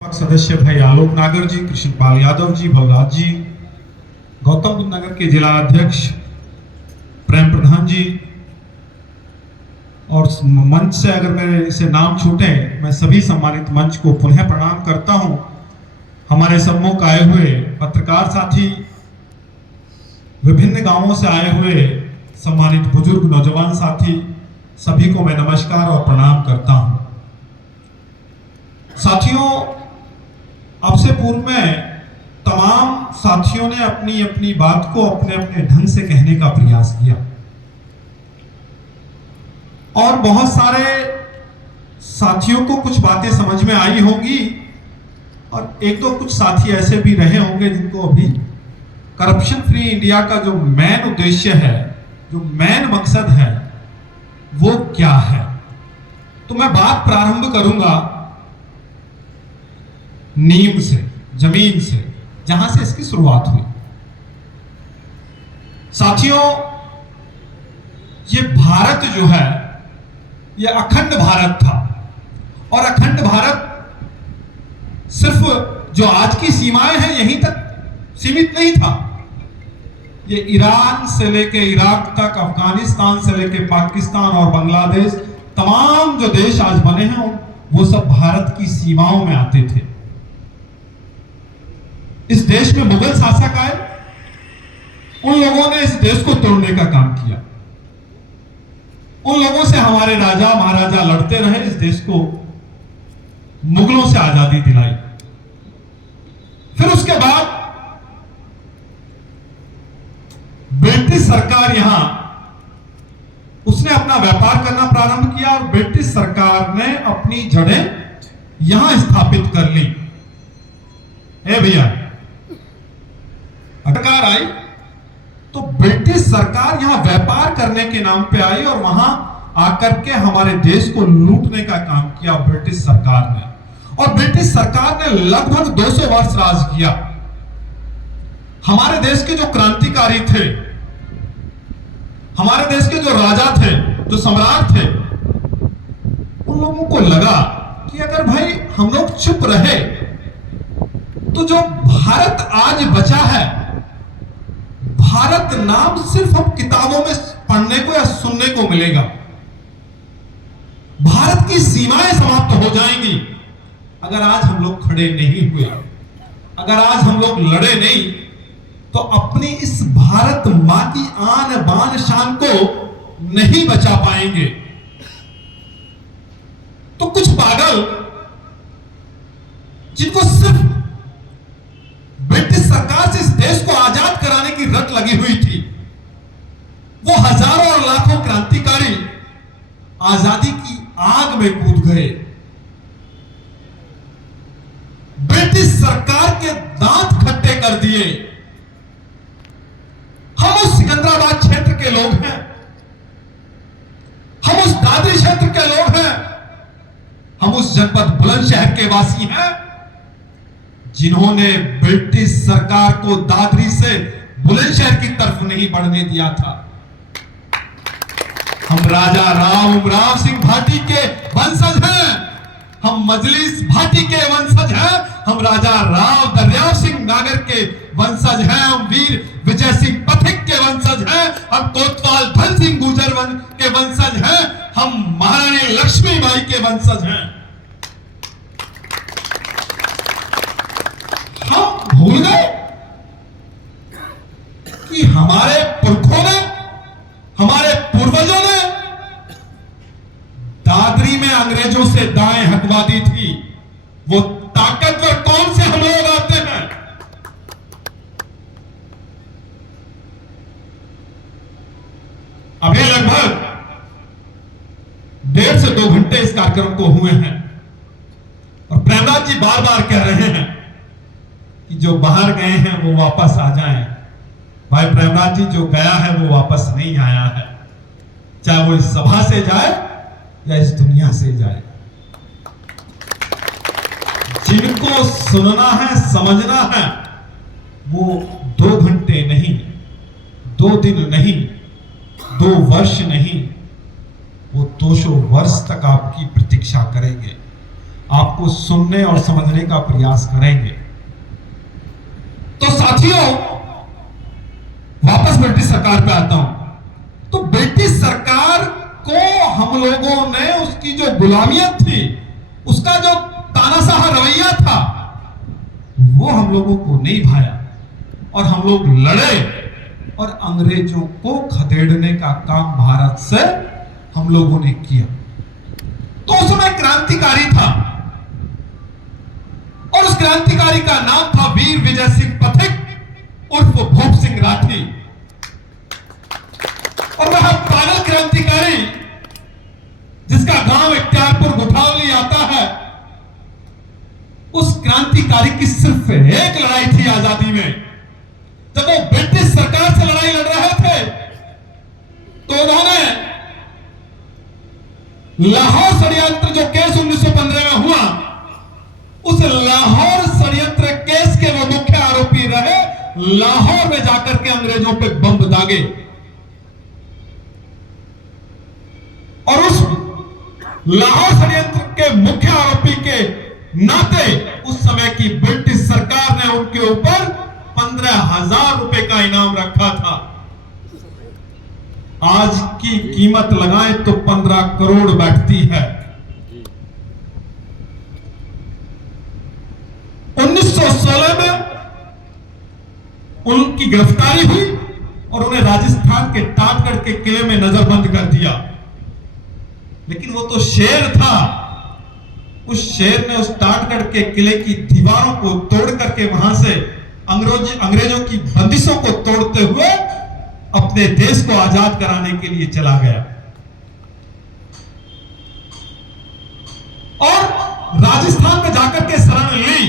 सदस्य भाई आलोक नागर जी, कृष्णपाल यादव जी, भवराज जी, गौतम बुद्ध नगर के जिला अध्यक्ष प्रेम प्रधान जी, और मंच से अगर मेरे से नाम छूटे, मैं सभी सम्मानित मंच को पुनः प्रणाम करता हूं। हमारे सम्मुख आए हुए पत्रकार साथी, विभिन्न गांवों से आए हुए सम्मानित बुजुर्ग नौजवान साथी, सभी को मैं नमस्कार और प्रणाम करता हूं। साथियों, आपसे पूर्व में तमाम साथियों ने अपनी अपनी बात को अपने अपने ढंग से कहने का प्रयास किया और बहुत सारे साथियों को कुछ बातें समझ में आई होंगी और एक दो कुछ साथी ऐसे भी रहे होंगे जिनको अभी करप्शन फ्री इंडिया का जो मेन उद्देश्य है, जो मेन मकसद है, वो क्या है। तो मैं बात प्रारंभ करूंगा नींव से, जमीन से, जहां से इसकी शुरुआत हुई। साथियों, ये भारत जो है, ये अखंड भारत था और अखंड भारत सिर्फ जो आज की सीमाएं हैं यहीं तक सीमित नहीं था। ये ईरान से लेके इराक तक, अफगानिस्तान से लेके पाकिस्तान और बांग्लादेश, तमाम जो देश आज बने हैं वो सब भारत की सीमाओं में आते थे। इस देश में मुगल शासक आए, उन लोगों ने इस देश को तोड़ने का काम किया। उन लोगों से हमारे राजा महाराजा लड़ते रहे, इस देश को मुगलों से आजादी दिलाई। फिर उसके बाद ब्रिटिश सरकार यहां उसने अपना व्यापार करना प्रारंभ किया और ब्रिटिश सरकार ने अपनी जड़ें यहां स्थापित कर ली। भैया, सरकार आई तो ब्रिटिश सरकार यहां व्यापार करने के नाम पे आई और वहां आकर के हमारे देश को लूटने का काम किया ब्रिटिश सरकार ने। और ब्रिटिश सरकार ने लगभग 200 वर्ष राज किया। हमारे देश के जो क्रांतिकारी थे, हमारे देश के जो राजा थे, जो सम्राट थे, उन लोगों को लगा कि अगर भाई हम लोग चुप रहे तो जो भारत आज बचा है, भारत नाम सिर्फ हम किताबों में पढ़ने को या सुनने को मिलेगा। भारत की सीमाएं समाप्त हो जाएंगी अगर आज हम लोग खड़े नहीं हुए, अगर आज हम लोग लड़े नहीं, तो अपनी इस भारत मां की आन बान शान को नहीं बचा पाएंगे। तो कुछ पागल जिनको सिर्फ ब्रिटिश सरकार से इस देश को आजाद कराने की रट लगी हुई थी, वो हजारों और लाखों क्रांतिकारी आजादी की आग में कूद गए। ब्रिटिश सरकार के दांत खट्टे कर दिए। हम उस सिकंदराबाद क्षेत्र के लोग हैं, हम उस दादरी क्षेत्र के लोग हैं, हम उस जनपद बुलंदशहर के वासी हैं जिन्होंने ब्रिटिश सरकार को दादरी से बुलंदशहर की तरफ नहीं बढ़ने दिया था। हम राजा राम सिंह भाटी के वंशज हैं, हम मजलिस भाटी के वंशज हैं, हम राजा राव दरियाव सिंह नागर के वंशज हैं, हम वीर विजय सिंह पथिक के वंशज हैं, हम कोतवाल धन सिंह गुर्जर के वंशज हैं, हम महारानी लक्ष्मीबाई के वंशज हैं। हम भूल गए कि हमारे पुरखों ने, हमारे पूर्वजों ने दादरी में अंग्रेजों से दाएं हकवा दी थी। वो ताकतवर कौन से हम लोग आते हैं? अभी लगभग 1.5 से 2 घंटे इस कार्यक्रम को हुए हैं और प्रेमराज जी बार बार कह रहे हैं कि जो बाहर गए हैं वो वापस आ जाएं। भाई प्रेमराज जी, जो गया है वो वापस नहीं आया है, चाहे वो इस सभा से जाए या इस दुनिया से जाए। जिनको सुनना है, समझना है, वो 2 घंटे नहीं, 2 दिन नहीं, 2 वर्ष नहीं, वो 200 वर्ष तक आपकी प्रतीक्षा करेंगे। आपको सुनने और समझने का प्रयास करेंगे। तो साथियों, वापस ब्रिटिश सरकार पे आता हूं। तो ब्रिटिश सरकार को हम लोगों ने उसकी जो गुलामियत थी, उसका जो तानाशाह रवैया था, वो हम लोगों को नहीं भाया और हम लोग लड़े और अंग्रेजों को खदेड़ने का काम भारत से हम लोगों ने किया। तो उस समय क्रांतिकारी था और उस क्रांतिकारी का नाम था वीर विजय सिंह पथिक उर्फ भूप सिंह राठी। और वह पागल क्रांतिकारी जिसका गांव इख्तियारपुर गुठावली आता है, उस क्रांतिकारी की सिर्फ एक लड़ाई थी आजादी में। जब वो ब्रिटिश सरकार से लड़ाई लड़ रहे थे तो उन्होंने लाहौर षड्यंत्र, जो केस 1915 में हुआ, उस लाहौर षड्यंत्र केस के वो मुख्य आरोपी रहे, लाहौर में जाकर के अंग्रेजों पे बम दागे। और उस लाहौर षड्यंत्र के मुख्य आरोपी के नाते उस समय की ब्रिटिश सरकार ने उनके ऊपर 15,000 रुपए का इनाम रखा था। आज की कीमत लगाएं तो 15 करोड़ बैठती है। 1916 में उनकी गिरफ्तारी हुई और उन्हें राजस्थान के टाटगढ़ के किले में नजरबंद कर दिया। लेकिन वो तो शेर था, उस शेर ने उस टाटगढ़ के किले की दीवारों को तोड़ करके वहां से अंग्रेजों की बंदिशों को तोड़ते हुए अपने देश को आजाद कराने के लिए चला गया। और राजस्थान में जाकर के शरण ली।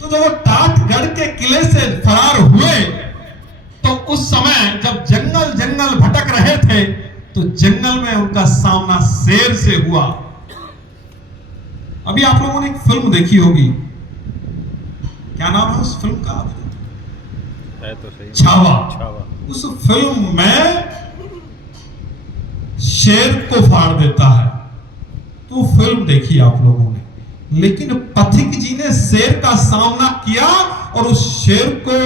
तो जब वो टाटगढ़ के किले से फरार हुए तो उस समय जब जंगल जंगल भटक रहे थे तो जंगल में उनका सामना शेर से हुआ। अभी आप लोगों ने एक फिल्म देखी होगी, क्या नाम है उस फिल्म का? है तो सही, छावा। उस फिल्म में शेर को फाड़ देता है, तो फिल्म देखी आप लोगों ने। लेकिन पथिक जी ने शेर का सामना किया और उस शेर को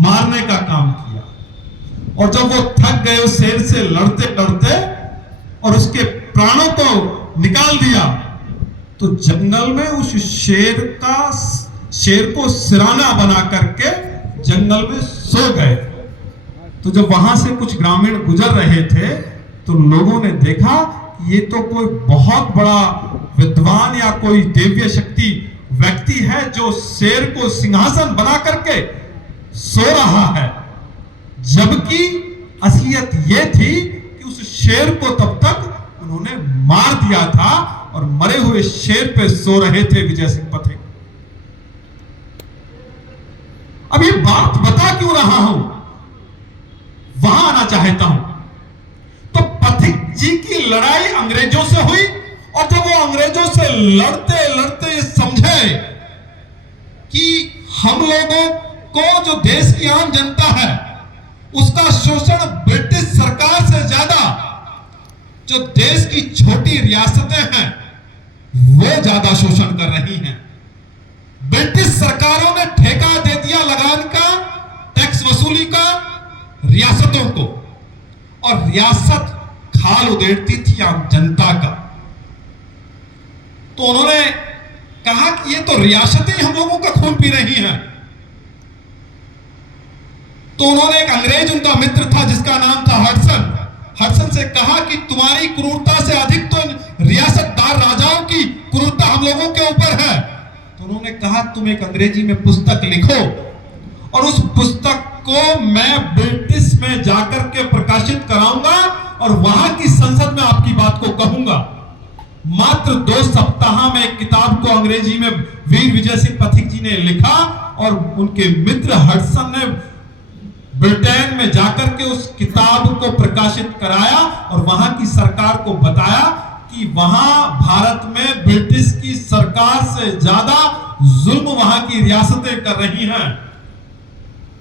मारने का काम किया। और जब वो थक गए उस शेर से लड़ते लड़ते और उसके प्राणों को निकाल दिया, तो जंगल में उस शेर को सिराना बना करके जंगल में सो गए। तो जब वहां से कुछ ग्रामीण गुजर रहे थे तो लोगों ने देखा ये तो कोई बहुत बड़ा विद्वान या कोई दिव्य शक्ति व्यक्ति है जो शेर को सिंहासन बना करके सो रहा है। जबकि असलियत यह थी कि उस शेर को तब तक उन्होंने मार दिया था और मरे हुए शेर पे सो रहे थे विजय सिंह पथिक। अब ये बात बता क्यों रहा हूं, वहां आना चाहता हूं। तो पथिक जी की लड़ाई अंग्रेजों से हुई और जब वो अंग्रेजों से लड़ते लड़ते समझे कि हम लोगों को जो देश की आम जनता है उसका शोषण ब्रिटिश सरकार से ज्यादा जो देश की छोटी रियासतें हैं वो ज्यादा शोषण कर रही हैं। ब्रिटिश सरकारों ने ठेका दे दिया लगान का, टैक्स वसूली का रियासतों को, और रियासत खाल उधेड़ती थी आम जनता का। तो उन्होंने कहा कि ये तो रियासतें हम लोगों का खून पी रही हैं। तो उन्होंने एक अंग्रेज उनका मित्र था जिसका नाम था हडसन से कहा कि तुम्हारी क्रूरता से अधिक तो रियासतदार राजाओं की क्रूरता हम लोगों के ऊपर है। तो उन्होंने कहा तुम एक अंग्रेजी में पुस्तक लिखो और उस पुस्तक को मैं ब्रिटिश में जाकर के प्रकाशित कराऊंगा और वहां की संसद में आपकी बात को कहूंगा। मात्र 2 सप्ताह में एक किताब को अंग्रेजी में वीर विजय सिंह पथिक जी ने लिखा और उनके मित्र हडसन ने ब्रिटेन में जाकर के उस किताब को प्रकाशित कराया और वहां की सरकार को बताया कि वहां भारत में ब्रिटिश की सरकार से ज्यादा जुल्म वहां की रियासतें कर रही हैं।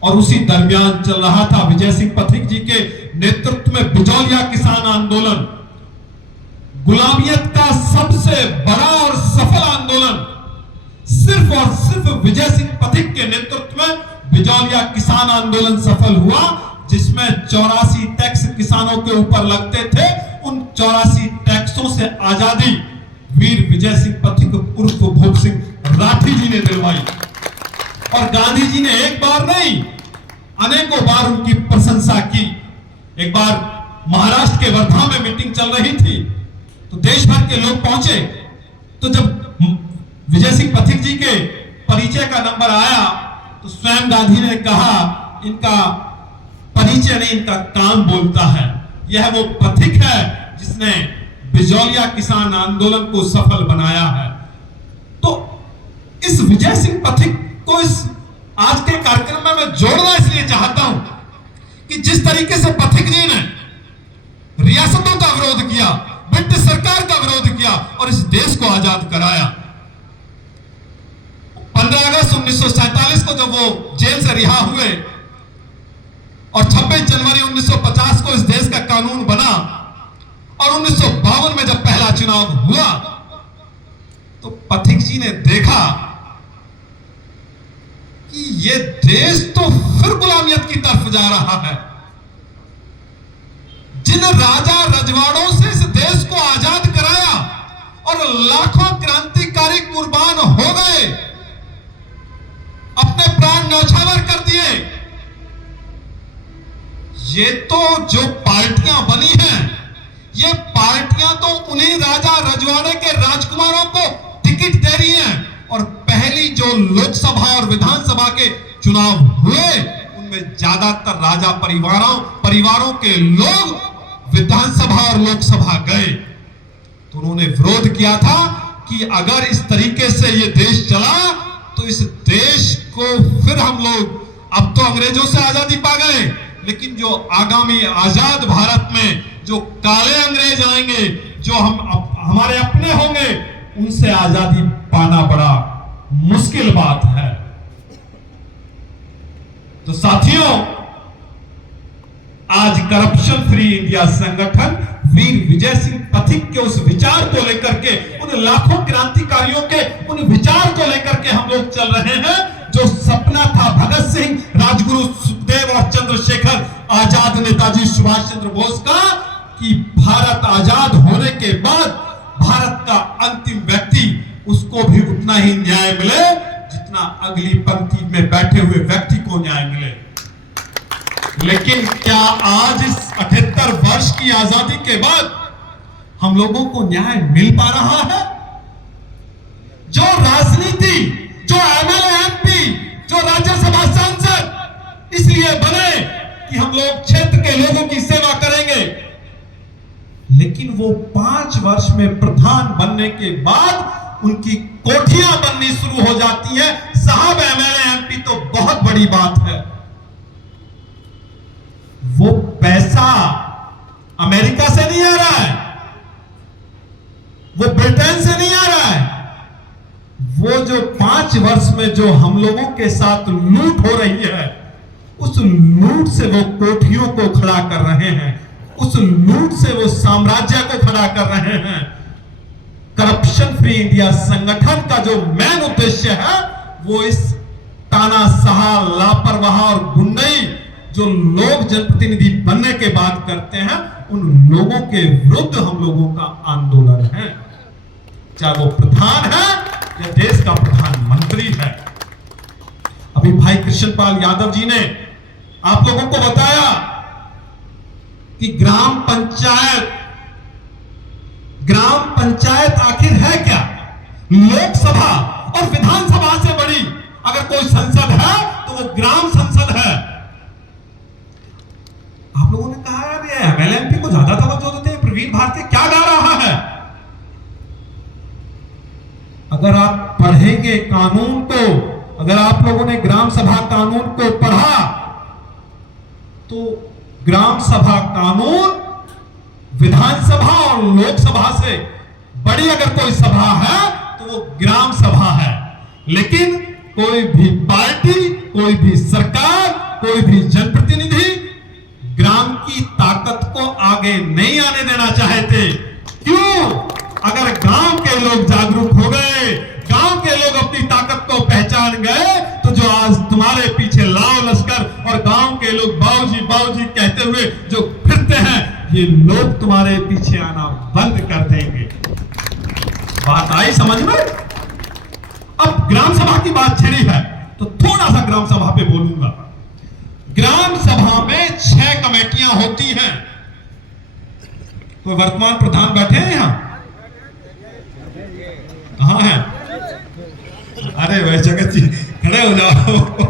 और उसी दरमियान चल रहा था विजय सिंह पथिक जी के नेतृत्व में बिजौलिया किसान आंदोलन। गुलामियत का सबसे बड़ा और सफल आंदोलन सिर्फ और सिर्फ विजय सिंह पथिक के नेतृत्व में बिजौलिया किसान आंदोलन सफल हुआ, जिसमें 84 टैक्स किसानों के ऊपर लगते थे। उन 84 टैक्सों से आजादी वीर विजय सिंह पथिक उर्फ भूप सिंह राठी जी ने दिलवाई। और गांधी जी ने एक बार नहीं, अनेकों बार उनकी प्रशंसा की। एक बार महाराष्ट्र के वर्धा में मीटिंग चल रही थी, तो देश भर के लोग पहुंचे। तो जब विजय सिंह पथिक जी के परिचय का नंबर आया, तो स्वयं गांधी ने कहा, इनका परिचय नहीं, इनका काम बोलता है। यह वो पथिक है जिसने बिजौलिया किसान आंदोलन को सफल बनाया है। तो इस विजय सिंह पथिक को इस आज के कार्यक्रम में मैं जोड़ना इसलिए चाहता हूं कि जिस तरीके से पथिक जी ने रियासतों का विरोध किया, ब्रिटिश सरकार का विरोध किया और इस देश को आजाद कराया। 15 अगस्त 1947 को जब वो जेल से रिहा हुए और 26 जनवरी 1950 को इस देश का कानून बना और 1952 में जब पहला चुनाव हुआ, तो पथिक जी ने देखा कि ये देश तो फिर गुलामियत की तरफ जा रहा है। जिन राजा रजवाड़ों से इस देश को आजाद कराया और लाखों क्रांतिकारी कुर्बान हो गए, अपने प्राण न्यौछावर कर दिए, ये तो जो पार्टियां बनी हैं, ये पार्टियां तो उन्हीं राजा रजवाड़े के राजकुमारों को टिकट दे रही हैं। और पहली जो लोकसभा और विधानसभा के चुनाव हुए, उनमें ज्यादातर राजा परिवारों के लोग विधानसभा और लोकसभा गए। तो उन्होंने विरोध किया था कि अगर इस तरीके से ये देश चला तो इस देश को फिर हम लोग, अब तो अंग्रेजों से आजादी पा गए, लेकिन जो आगामी आजाद भारत में जो काले अंग्रेज आएंगे, जो हमारे अपने होंगे, उनसे आजादी पाना बड़ा मुश्किल बात है। तो साथियों, आज करप्शन फ्री इंडिया संगठन वीर विजय सिंह पथिक के उस विचार को लेकर के, उन लाखों क्रांतिकारियों के उन विचार को लेकर के हम लोग चल रहे हैं। जो सपना था भगत सिंह, राजगुरु सुखदेव और चंद्रशेखर आजाद, नेताजी सुभाष चंद्र बोस का, कि भारत आजाद होने के बाद भारत का अंतिम व्यक्ति, उसको भी उतना ही न्याय मिले जितना अगली पंक्ति में बैठे हुए व्यक्ति को न्याय मिले। लेकिन क्या आज इस 78 वर्ष की आजादी के बाद हम लोगों को न्याय मिल पा रहा है? जो राजनीति, जो एमएलए एमपी, जो राज्यसभा सांसद इसलिए बने कि हम लोग क्षेत्र के लोगों की सेवा करेंगे, लेकिन वो 5 वर्ष में प्रधान बनने के बाद उनकी कोठियां बननी शुरू हो जाती है। साहब, एमएलए एमपी तो बहुत बड़ी बात है। वो पैसा अमेरिका से नहीं आ रहा है, वो ब्रिटेन से नहीं आ रहा है। वो जो 5 वर्ष में जो हम लोगों के साथ लूट हो रही है, उस लूट से वो कोठियों को खड़ा कर रहे हैं, उस लूट से वो साम्राज्य को खड़ा कर रहे हैं। करप्शन फ्री इंडिया संगठन का जो मेन उद्देश्य है, वो इस तानाशाह, लापरवाह और गुंडई जो लोग जनप्रतिनिधि बनने के बाद करते हैं, उन लोगों के विरुद्ध हम लोगों का आंदोलन है। चाहे वो प्रधान है या देश का प्रधानमंत्री है। अभी भाई कृष्णपाल यादव जी ने आप लोगों को बताया कि ग्राम पंचायत आखिर है क्या? लोकसभा और विधानसभा से बड़ी अगर कोई संसद है तो वो ग्राम संसद है। आप लोगों ने कहा यार ये एमएलएमपी को ज्यादा तवज्जो देते हैं, प्रवीण भारती क्या गा रहा है? अगर आप पढ़ेंगे कानून को, अगर आप लोगों ने ग्राम सभा कानून को पढ़ा, तो ग्राम सभा कानून विधानसभा और लोकसभा से बड़ी अगर कोई सभा है तो वो ग्राम सभा है। लेकिन कोई भी पार्टी, कोई भी सरकार, कोई भी जनप्रतिनिधि ग्राम की ताकत को आगे नहीं आने देना चाहते। क्यों? अगर गांव के लोग जागरूक हो गए, गांव के लोग अपनी ताकत को पहचान गए, तो जो आज तुम्हारे पीछे लाओ लश्कर और गांव के लोग बाबूजी बाबूजी कहते हुए जो फिरते हैं, ये लोग तुम्हारे पीछे आना बंद कर देंगे। बात आई समझ में? अब ग्राम सभा की बात छिड़ी है तो थोड़ा सा ग्राम सभा पे बोलूंगा। ग्राम सभा में 6 कमेटियां होती हैं। कोई वर्तमान प्रधान बैठे हैं यहां? कहां हैं? अरे भाई जगत जी खड़े हो जाओ।